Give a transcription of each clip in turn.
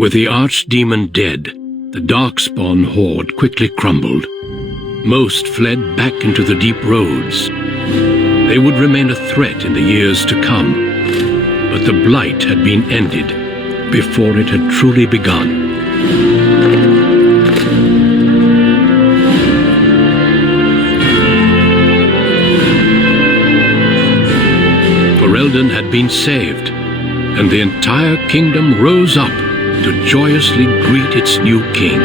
With the archdemon dead, the Darkspawn horde quickly crumbled. Most fled back into the deep roads. They would remain a threat in the years to come, but the blight had been ended before it had truly begun. Ferelden had been saved, and the entire kingdom rose up to joyously greet its new king.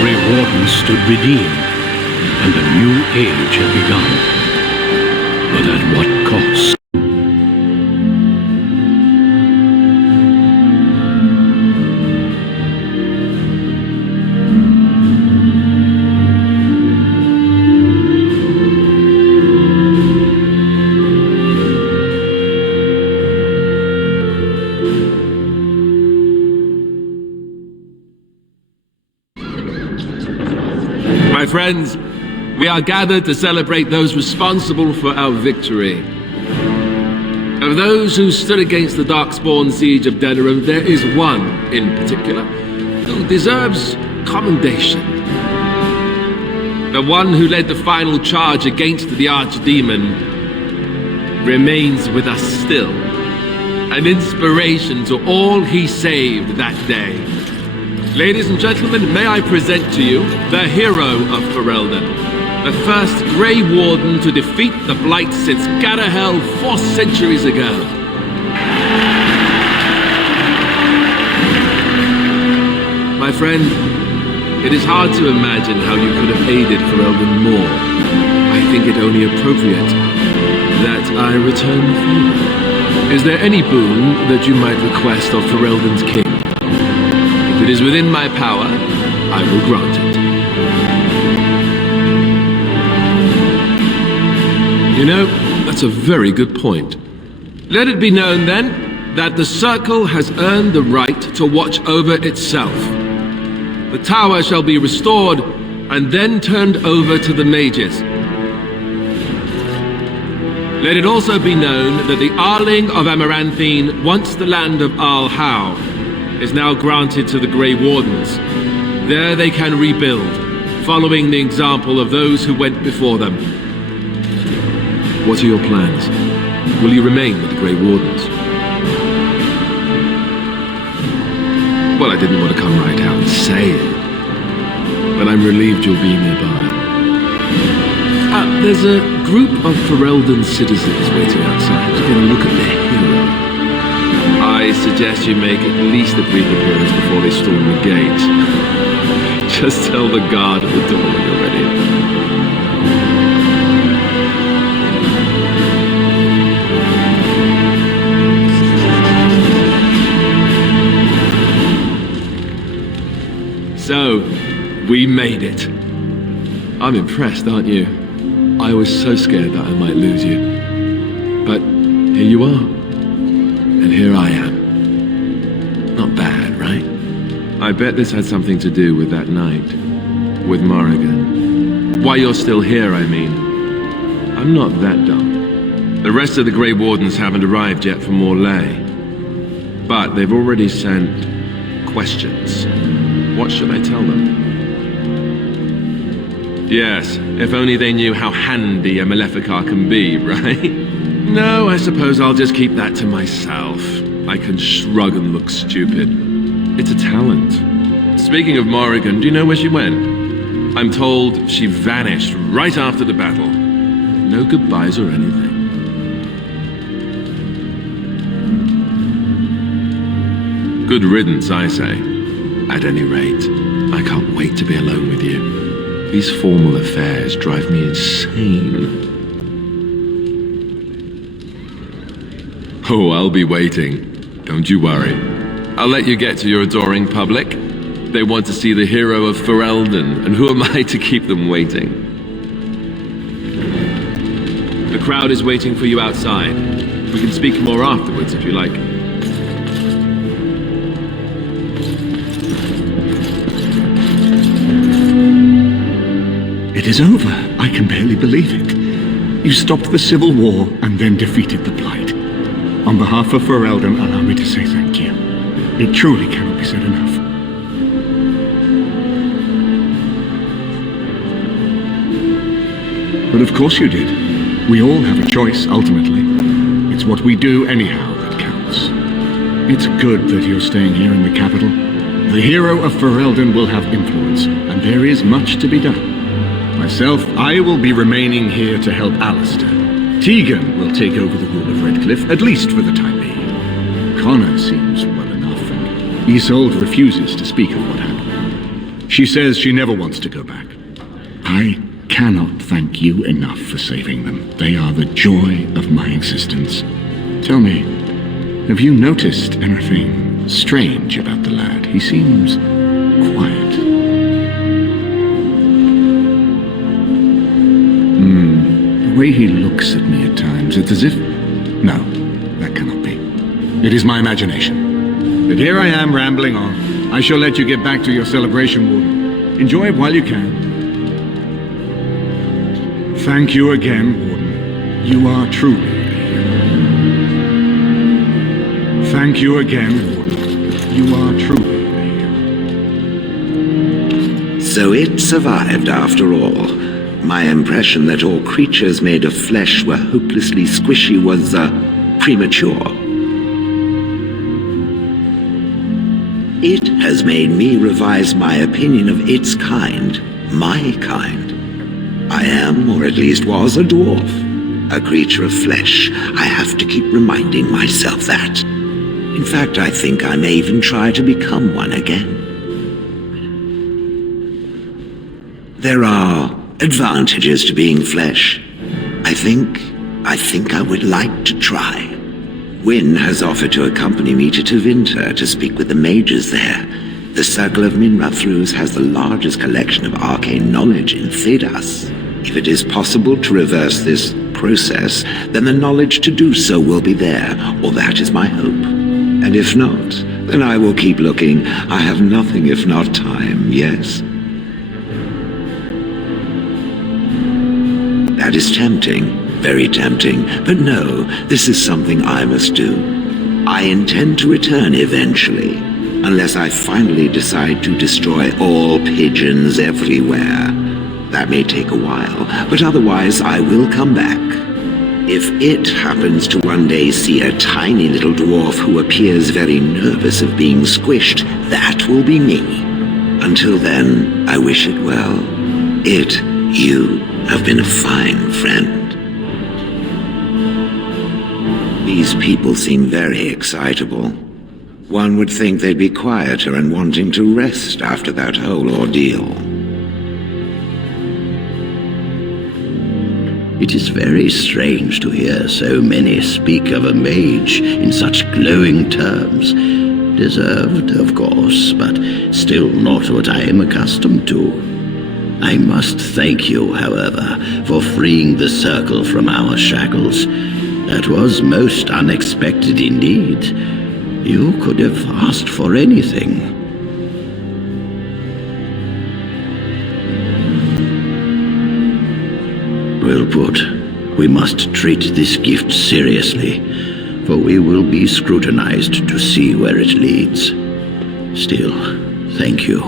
Grey Wardens stood redeemed, and a new age had begun. But at what cost? My friends, we are gathered to celebrate those responsible for our victory. Of those who stood against the Darkspawn siege of Denerim, there is one in particular who deserves commendation. The one who led the final charge against the Archdemon remains with us still, an inspiration to all he saved that day. Ladies and gentlemen, may I present to you the hero of Ferelden, the first Grey Warden to defeat the Blight since Garahel 4 centuries ago. My friend, it is hard to imagine how you could have aided Ferelden more. I think it only appropriate that I return the favor. Is there any boon that you might request of Ferelden's king? If it is within my power, I will grant it. You know, that's a very good point. Let it be known, then, that the Circle has earned the right to watch over itself. The tower shall be restored, and then turned over to the mages. Let it also be known that the Arling of Amaranthine, once the land of Arl-How, is now granted to the Grey Wardens. There they can rebuild, following the example of those who went before them. What are your plans? Will you remain with the Grey Wardens? Well, I didn't want to come right out and say it, but I'm relieved you'll be nearby. There's a group of Ferelden citizens waiting outside to get a look at their hero. I suggest you make at least a brief appearance before they storm the gate. Just tell the guard at the door when you're ready. So, we made it. I'm impressed, aren't you? I was so scared that I might lose you. But here you are. And here I am. Not bad, right? I bet this had something to do with that night. With Morrigan. Why you're still here, I mean. I'm not that dumb. The rest of the Grey Wardens haven't arrived yet from Morlaix. But they've already sent questions. What should I tell them? Yes, if only they knew how handy a Maleficar can be, right? No, I suppose I'll just keep that to myself. I can shrug and look stupid. It's a talent. Speaking of Morrigan, do you know where she went? I'm told she vanished right after the battle. No goodbyes or anything. Good riddance, I say. At any rate, I can't wait to be alone with you. These formal affairs drive me insane. Oh, I'll be waiting. Don't you worry. I'll let you get to your adoring public. They want to see the hero of Ferelden, and who am I to keep them waiting? The crowd is waiting for you outside. We can speak more afterwards if you like. It is over. I can barely believe it. You stopped the Civil War and then defeated the Blight. On behalf of Ferelden, allow me to say thank you. It truly cannot be said enough. But of course you did. We all have a choice, ultimately. It's what we do anyhow that counts. It's good that you're staying here in the capital. The hero of Ferelden will have influence, and there is much to be done. Myself, I will be remaining here to help Alistair. Tegan will take over the rule of Redcliffe, at least for the time being. Connor seems well enough, and Isolde refuses to speak of what happened. She says she never wants to go back. I cannot thank you enough for saving them. They are the joy of my existence. Tell me, have you noticed anything strange about the lad? He seems quiet. The way he looks at me at times, it's as if... No, that cannot be. It is my imagination. But here I am rambling on. I shall let you get back to your celebration, Warden. Enjoy it while you can. Thank you again, Warden. You are truly a hero. Thank you again, Warden. You are truly a hero. So it survived after all. My impression that all creatures made of flesh were hopelessly squishy was, premature. It has made me revise my opinion of its kind, my kind. I am, or at least was, a dwarf. A creature of flesh. I have to keep reminding myself that. In fact, I think I may even try to become one again. There are advantages to being flesh. I think I would like to try. Wynne has offered to accompany me to Tevinter to speak with the mages there. The Circle of Minrathrus has the largest collection of arcane knowledge in Thedas. If it is possible to reverse this process, then the knowledge to do so will be there, or that is my hope. And if not, then I will keep looking. I have nothing if not time, yes? That is tempting, very tempting, but no, this is something I must do. I intend to return eventually, unless I finally decide to destroy all pigeons everywhere. That may take a while, but otherwise I will come back. If it happens to one day see a tiny little dwarf who appears very nervous of being squished, that will be me. Until then, I wish it well. You have been a fine friend. These people seem very excitable. One would think they'd be quieter and wanting to rest after that whole ordeal. It is very strange to hear so many speak of a mage in such glowing terms. Deserved, of course, but still not what I am accustomed to. I must thank you, however, for freeing the Circle from our shackles. That was most unexpected indeed. You could have asked for anything. Well put. We must treat this gift seriously, for we will be scrutinized to see where it leads. Still, thank you.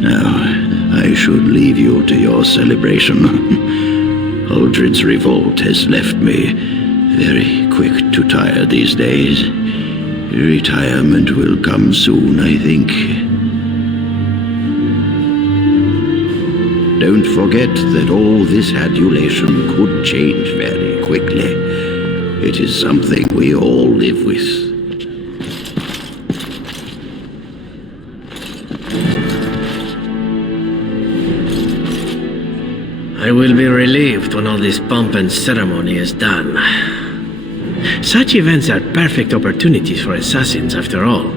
Now, I should leave you to your celebration. Aldred's revolt has left me very quick to tire these days. Retirement will come soon, I think. Don't forget that all this adulation could change very quickly. It is something we all live with. I will be relieved when all this pomp and ceremony is done. Such events are perfect opportunities for assassins, after all.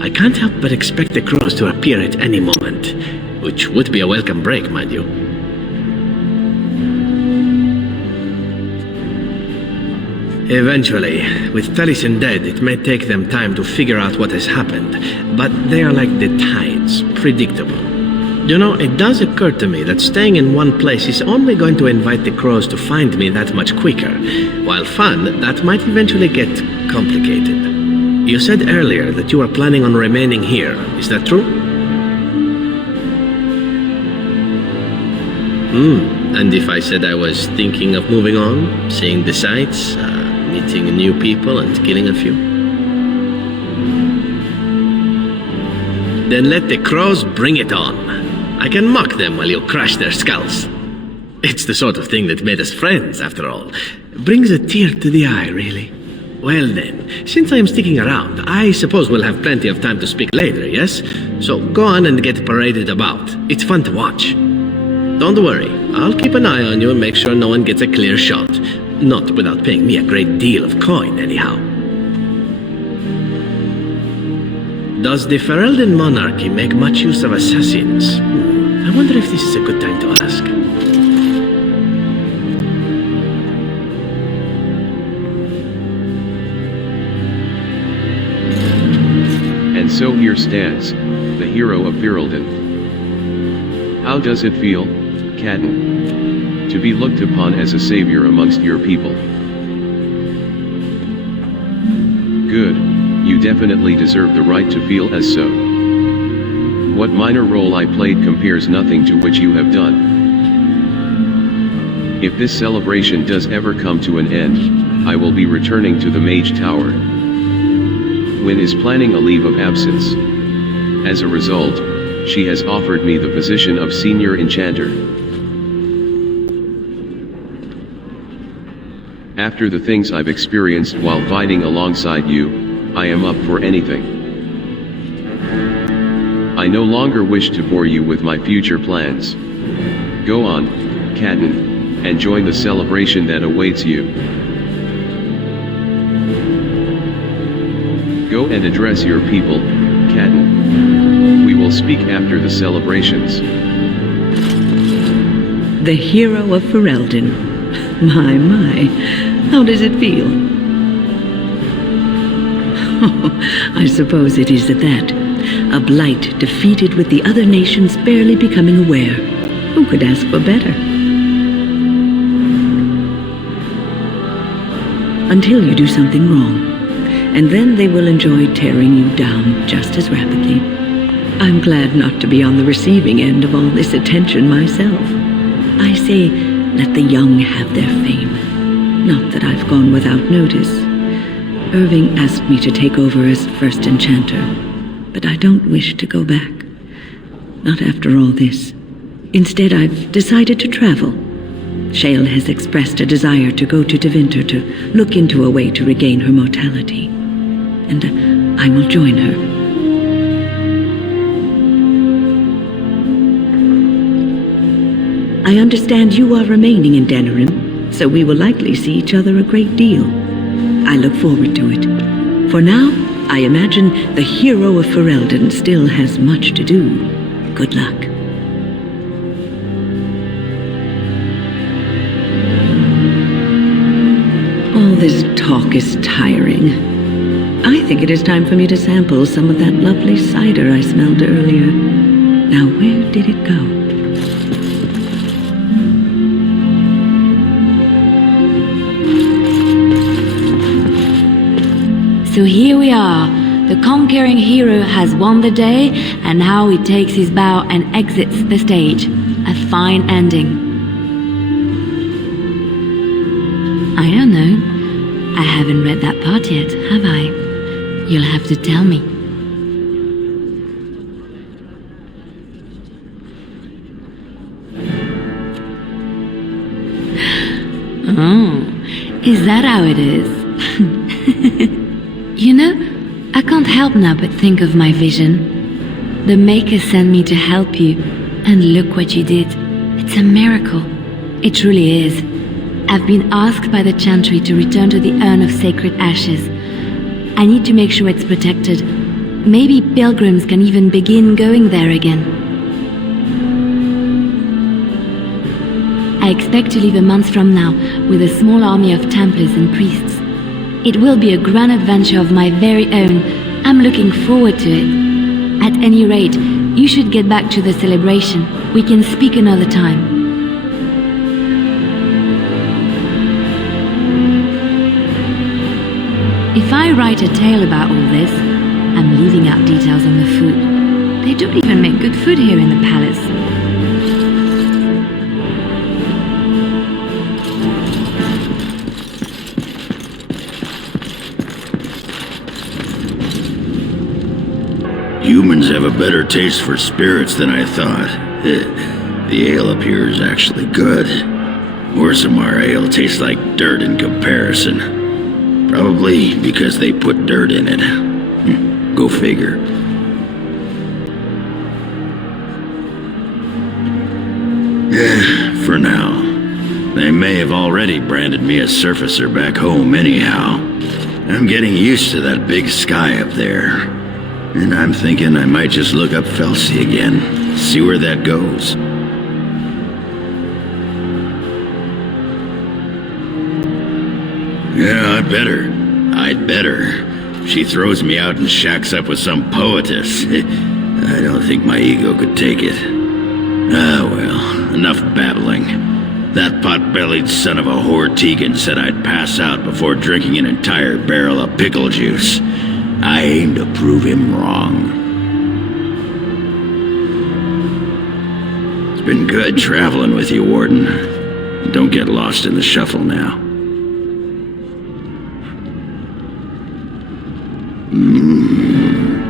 I can't help but expect the crows to appear at any moment, which would be a welcome break, mind you. Eventually, with Taliesin dead, it may take them time to figure out what has happened, but they are like the tides, predictable. You know, it does occur to me that staying in one place is only going to invite the crows to find me that much quicker. While fun, that might eventually get complicated. You said earlier that you were planning on remaining here. Is that true? And if I said I was thinking of moving on, seeing the sights, meeting new people and killing a few? Then let the crows bring it on. I can mock them while you crush their skulls. It's the sort of thing that made us friends, after all. Brings a tear to the eye, really. Well then, since I am sticking around, I suppose we'll have plenty of time to speak later, yes? So go on and get paraded about. It's fun to watch. Don't worry, I'll keep an eye on you and make sure no one gets a clear shot. Not without paying me a great deal of coin, anyhow. Does the Ferelden monarchy make much use of assassins? I wonder if this is a good time to ask. And so here stands, the hero of Ferelden. How does it feel, Cadden, to be looked upon as a savior amongst your people? Good, you definitely deserve the right to feel as so. What minor role I played compares nothing to what you have done. If this celebration does ever come to an end, I will be returning to the Mage Tower. Wynne is planning a leave of absence. As a result, she has offered me the position of Senior Enchanter. After the things I've experienced while fighting alongside you, I am up for anything. I no longer wish to bore you with my future plans. Go on, Cadden, and join the celebration that awaits you. Go and address your people, Cadden. We will speak after the celebrations. The hero of Ferelden. My, how does it feel? I suppose it is at that. A blight defeated with the other nations barely becoming aware. Who could ask for better? Until you do something wrong. And then they will enjoy tearing you down just as rapidly. I'm glad not to be on the receiving end of all this attention myself. I say, let the young have their fame. Not that I've gone without notice. Irving asked me to take over as first enchanter, but I don't wish to go back. Not after all this. Instead, I've decided to travel. Shale has expressed a desire to go to Deventer to look into a way to regain her mortality. And I will join her. I understand you are remaining in Denerim, so we will likely see each other a great deal. I look forward to it. For now, I imagine the hero of Ferelden still has much to do. Good luck. All this talk is tiring. I think it is time for me to sample some of that lovely cider I smelled earlier. Now, where did it go? So here we are. The conquering hero has won the day, and now he takes his bow and exits the stage. A fine ending. I don't know. I haven't read that part yet, have I? You'll have to tell me. Oh, is that how it is? You know, I can't help now but think of my vision. The Maker sent me to help you, and look what you did. It's a miracle. It truly is. I've been asked by the Chantry to return to the Urn of Sacred Ashes. I need to make sure it's protected. Maybe pilgrims can even begin going there again. I expect to leave a month from now with a small army of Templars and priests. It will be a grand adventure of my very own. I'm looking forward to it. At any rate, You should get back to the celebration. We can speak another time. If I write a tale about all this, I'm leaving out details on the food. They don't even make good food here in the palace. Humans have a better taste for spirits than I thought. The ale up here is actually good. Orzammar ale tastes like dirt in comparison. Probably because they put dirt in it. Go figure. For now. They may have already branded me a surfacer back home anyhow. I'm getting used to that big sky up there. And I'm thinking I might just look up Felsi again. See where that goes. Yeah, I'd better. She throws me out and shacks up with some poetess. I don't think my ego could take it. Ah, well, enough babbling. That pot-bellied son of a whore Tegan said I'd pass out before drinking an entire barrel of pickle juice. I aim to prove him wrong. It's been good traveling with you, Warden. Don't get lost in the shuffle now.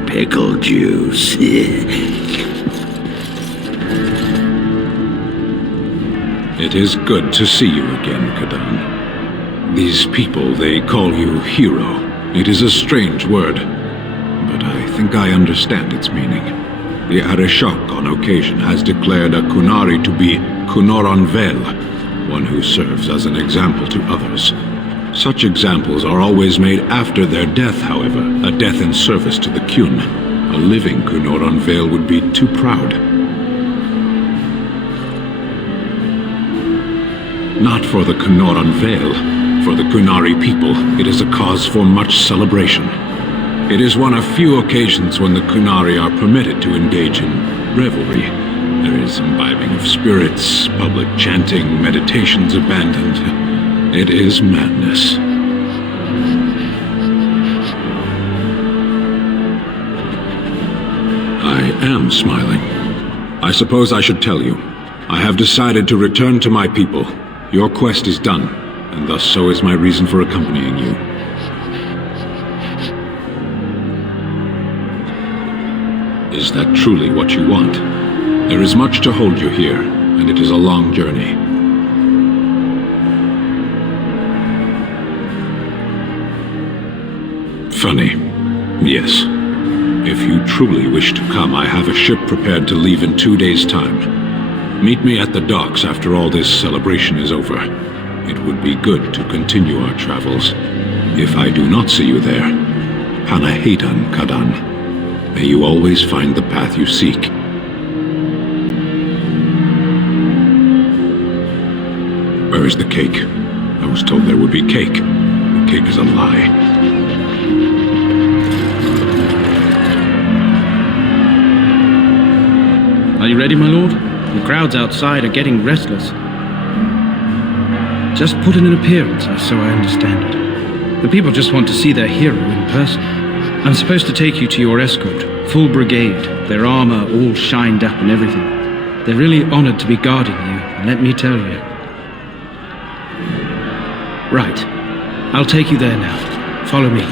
Pickle juice. It is good to see you again, Kadan. These people, they call you hero. It is a strange word, but I think I understand its meaning. The Arishok on occasion has declared a Kunari to be Kunoran Vel, one who serves as an example to others. Such examples are always made after their death, however, a death in service to the Kyun. A living Kunoran Vel would be too proud. Not for the Kunoran Vel. For the Kunari people, it is a cause for much celebration. It is one of few occasions when the Kunari are permitted to engage in revelry. There is imbibing of spirits, public chanting, meditations abandoned. It is madness. I am smiling. I suppose I should tell you. I have decided to return to my people. Your quest is done, and thus so is my reason for accompanying you. Is that truly what you want? There is much to hold you here, and it is a long journey. Funny. Yes. If you truly wish to come, I have a ship prepared to leave in 2 days' time. Meet me at the docks after all this celebration is over. It would be good to continue our travels. If I do not see you there, Panahetan Kadan. May you always find the path you seek. Where is the cake? I was told there would be cake. The cake is a lie. Are you ready, my lord? The crowds outside are getting restless. Just put in an appearance, so I understand it. The people just want to see their hero in person. I'm supposed to take you to your escort, full brigade, their armor all shined up and everything. They're really honored to be guarding you, and let me tell you. Right. I'll take you there now. Follow me.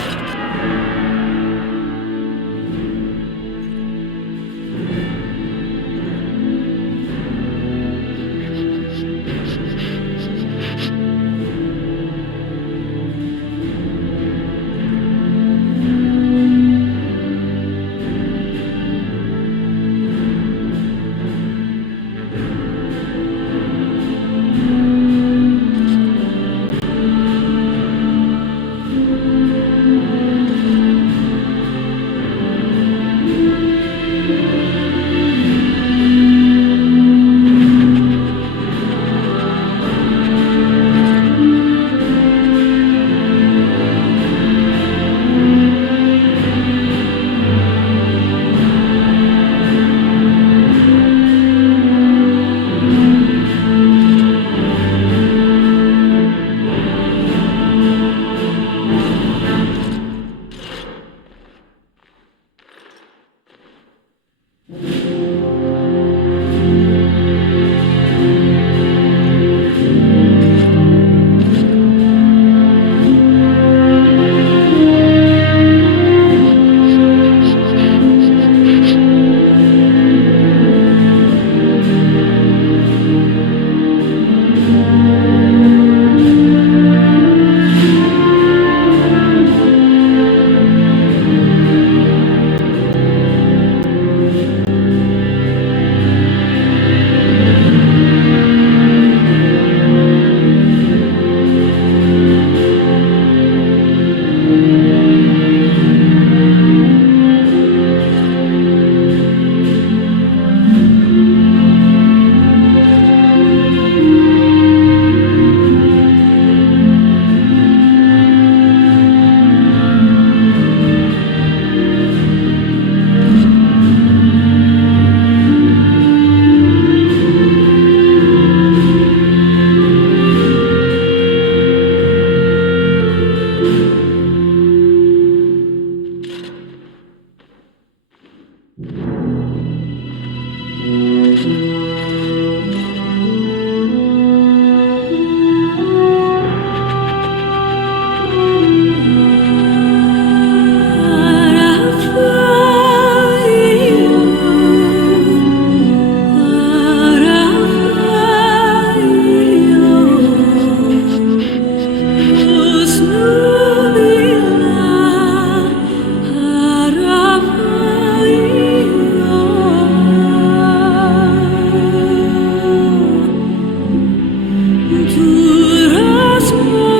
soul.